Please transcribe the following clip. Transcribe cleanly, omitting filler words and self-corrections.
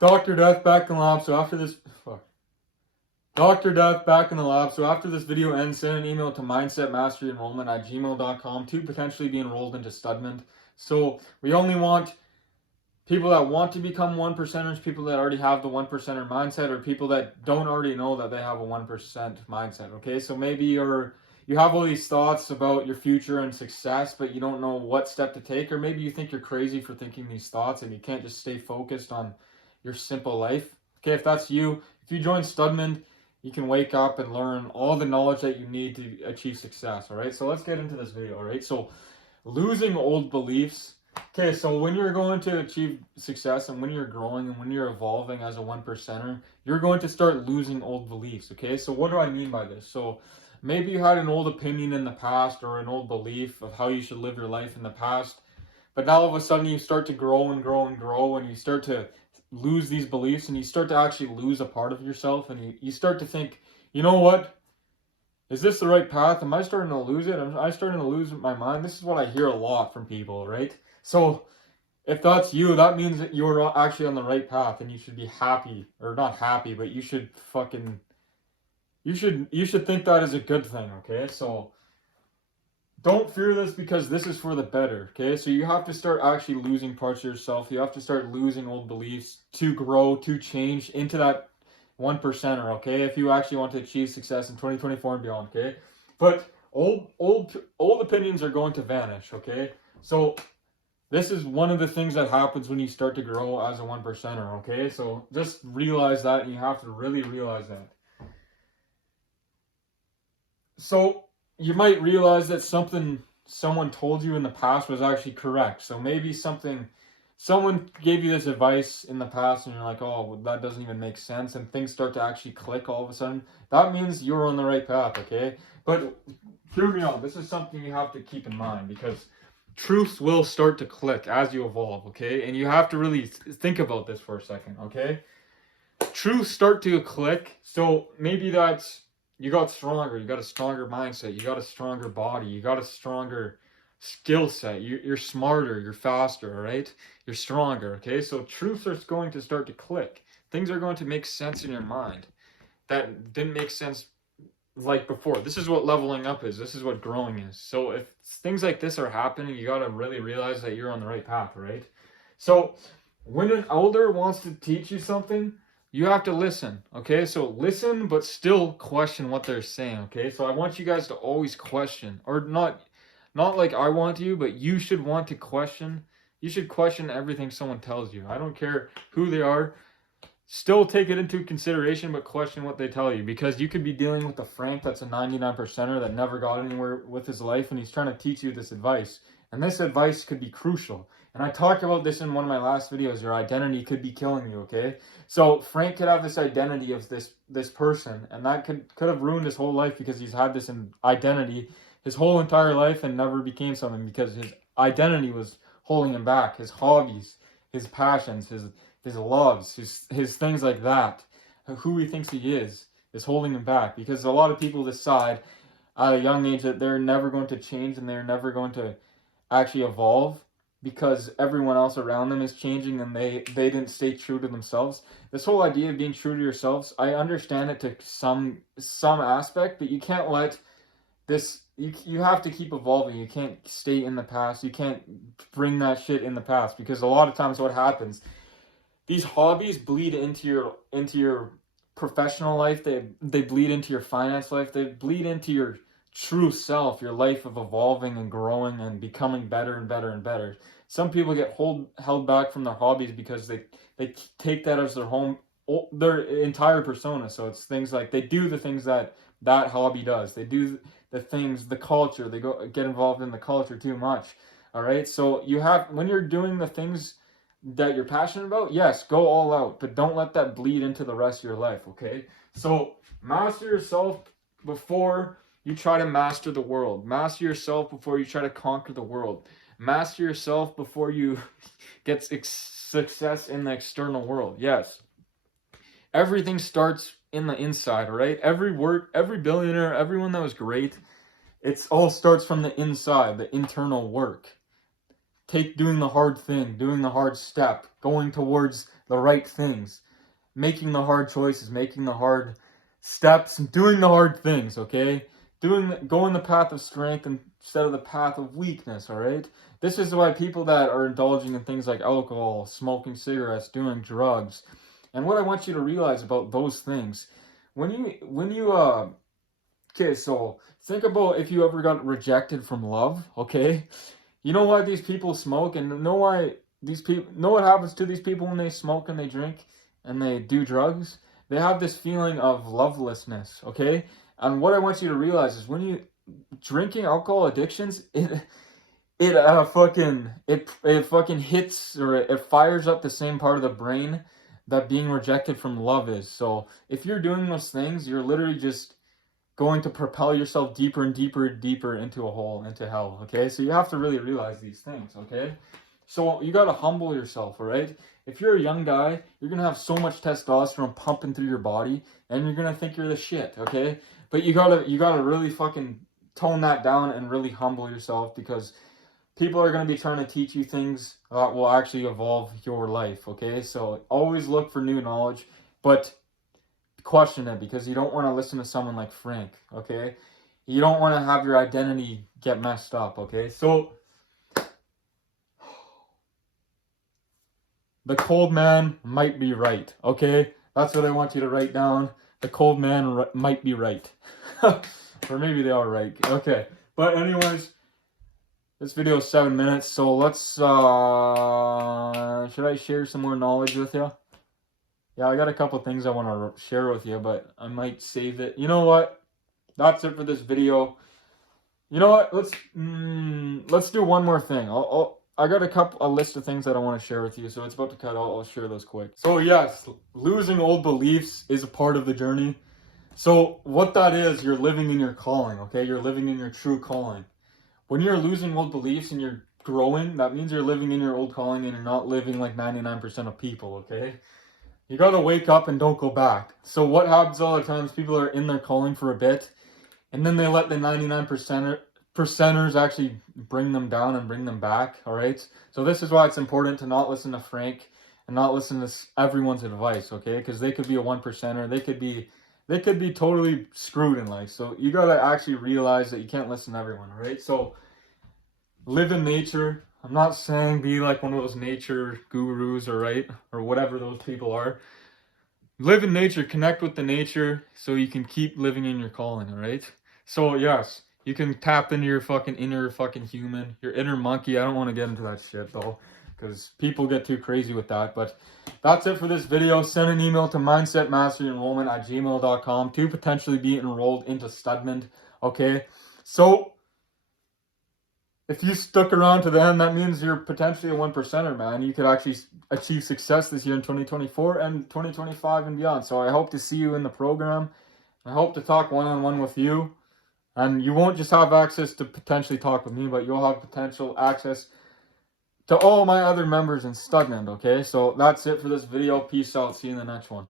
Dr. Death back in the lab. So after this, Dr. Death back in the lab. So after this video ends, send an email to mindsetmasteryenrollment@gmail.com to potentially be enrolled into Studment. So we only want people that want to become 1%ers, people that already have the 1%er mindset, or people that don't already know that they have a 1% mindset. Okay, so maybe you have all these thoughts about your future and success, but you don't know what step to take, or maybe you think you're crazy for thinking these thoughts and you can't just stay focused on your simple life. Okay, if that's you, if you join Studman, you can wake up and learn all the knowledge that you need to achieve success. All right, so let's get into this video. All right, so losing old beliefs. Okay, so when you're going to achieve success and when you're growing and when you're evolving as a 1%er, you're going to start losing old beliefs. Okay, so what do I mean by this? So maybe you had an old opinion in the past or an old belief of how you should live your life in the past, but now all of a sudden you start to grow and grow and grow, and you start to lose these beliefs, and you start to actually lose a part of yourself, and you start to think, you know what? Is this the right path? Am I starting to lose it? Am I starting to lose my mind? This is what I hear a lot from people, right? So if that's you, that means that you're actually on the right path, and you should be happy, or not happy, but you should think that is a good thing, okay? So don't fear this, because this is for the better, okay? So you have to start actually losing parts of yourself. You have to start losing old beliefs to grow, to change into that 1%er, okay? If you actually want to achieve success in 2024 and beyond, okay? But old opinions are going to vanish, okay? So this is one of the things that happens when you start to grow as a 1%er, okay? So just realize that, and you have to really realize that. So you might realize that someone told you in the past was actually correct. So maybe someone gave you this advice in the past, and you're like, oh, well, that doesn't even make sense, and things start to actually click all of a sudden. That means you're on the right path, okay? But hear me out. This is something you have to keep in mind, because truth will start to click as you evolve, okay? And you have to really think about this for a second, okay? Truth start to click. So maybe that's, you got stronger, you got a stronger mindset, you got a stronger body, you got a stronger skill set, you're smarter, you're faster, all right? You're stronger, okay? So truth is going to start to click. Things are going to make sense in your mind that didn't make sense like before. This is what leveling up is. This is what growing is. So if things like this are happening, you got to really realize that you're on the right path, right? So when an elder wants to teach you something, you have to listen, okay? So listen, but still question what they're saying, okay? So I want you guys to always question, or not like I want you, but you should want to question. You should question everything someone tells you. I don't care who they are. Still take it into consideration, but question what they tell you, because you could be dealing with a Frank that's a 99%er that never got anywhere with his life, and he's trying to teach you this advice. And this advice could be crucial. And I talked about this in one of my last videos. Your identity could be killing you, okay? So Frank could have this identity of this person, and that could have ruined his whole life, because he's had this identity his whole entire life and never became something, because his identity was holding him back. His hobbies, his passions, his loves, his things like that, who he thinks he is holding him back. Because a lot of people decide at a young age that they're never going to change, and they're never going to actually evolve, because everyone else around them is changing, and they didn't stay true to themselves. This whole idea of being true to yourselves, I understand it to some aspect, but you can't let this, you have to keep evolving. You can't stay in the past. You can't bring that shit in the past, because a lot of times what happens, these hobbies bleed into your professional life. They bleed into your finance life. They bleed into your true self, your life of evolving and growing and becoming better and better and better. Some people get held back from their hobbies because they take that as their entire persona. So it's things like they do the things that hobby does. They do the things, the culture. They get involved in the culture too much. All right. So when you're doing the things that you're passionate about, yes, go all out, but don't let that bleed into the rest of your life, okay? So master yourself before you try to master the world. Master yourself before you try to conquer the world. Master yourself before you get success in the external world. Yes. Everything starts in the inside, all right? Every billionaire, everyone that was great, it all starts from the inside, the internal work. Doing the hard thing, doing the hard step, going towards the right things, making the hard choices, making the hard steps, and doing the hard things, okay? Going the path of strength instead of the path of weakness, all right? This is why people that are indulging in things like alcohol, smoking cigarettes, doing drugs, and what I want you to realize about those things, okay, so think about if you ever got rejected from love, okay? You know why these people smoke, and know what happens to these people when they smoke and they drink and they do drugs? They have this feeling of lovelessness, okay? And what I want you to realize is when you drinking alcohol addictions, it fucking hits, or it fires up the same part of the brain that being rejected from love is. So if you're doing those things, you're literally just going to propel yourself deeper and deeper and deeper into a hole, into hell, okay? So you have to really realize these things, okay? So you got to humble yourself, all right? If you're a young guy, you're going to have so much testosterone pumping through your body, and you're going to think you're the shit, okay? But you got to really fucking tone that down and really humble yourself, because people are going to be trying to teach you things that will actually evolve your life, okay? So always look for new knowledge, but question it, because you don't want to listen to someone like Frank, okay? You don't want to have your identity get messed up, okay? So the cold man might be right, okay? That's what I want you to write down. The cold man might be right. Or maybe they are right. Okay. But anyways, this video is 7 minutes, so let's, should I share some more knowledge with you? Yeah, I got a couple things I want to share with you, but I might save it. You know what? That's it for this video. You know what? Let's do one more thing. I got a list of things that I want to share with you, so it's about to cut out. I'll share those quick. So yes, losing old beliefs is a part of the journey. So what that is, you're living in your calling, okay? You're living in your true calling. When you're losing old beliefs and you're growing, that means you're living in your old calling and you're not living like 99% of people, okay? You gotta wake up and don't go back. So what happens all the times, people are in their calling for a bit, and then they let the 99%ers actually bring them down and bring them back, all right? So this is why it's important to not listen to Frank and not listen to everyone's advice, okay? Because they could be a 1%er, they could be totally screwed in life. So you gotta actually realize that you can't listen to everyone, all right? So live in nature. I'm not saying be like one of those nature gurus, or whatever those people are. Live in nature, connect with the nature, so you can keep living in your calling, all right? So yes, you can tap into your fucking inner fucking human, your inner monkey. I don't want to get into that shit though, because people get too crazy with that. But that's it for this video. Send an email to mindsetmasteryenrollment@gmail.com to potentially be enrolled into Studmond, okay? So if you stuck around to the end, that means you're potentially a 1%er, man. You could actually achieve success this year in 2024 and 2025 and beyond. So I hope to see you in the program. I hope to talk one-on-one with you. And you won't just have access to potentially talk with me, but you'll have potential access to all my other members in Studmond, okay? So that's it for this video. Peace out. See you in the next one.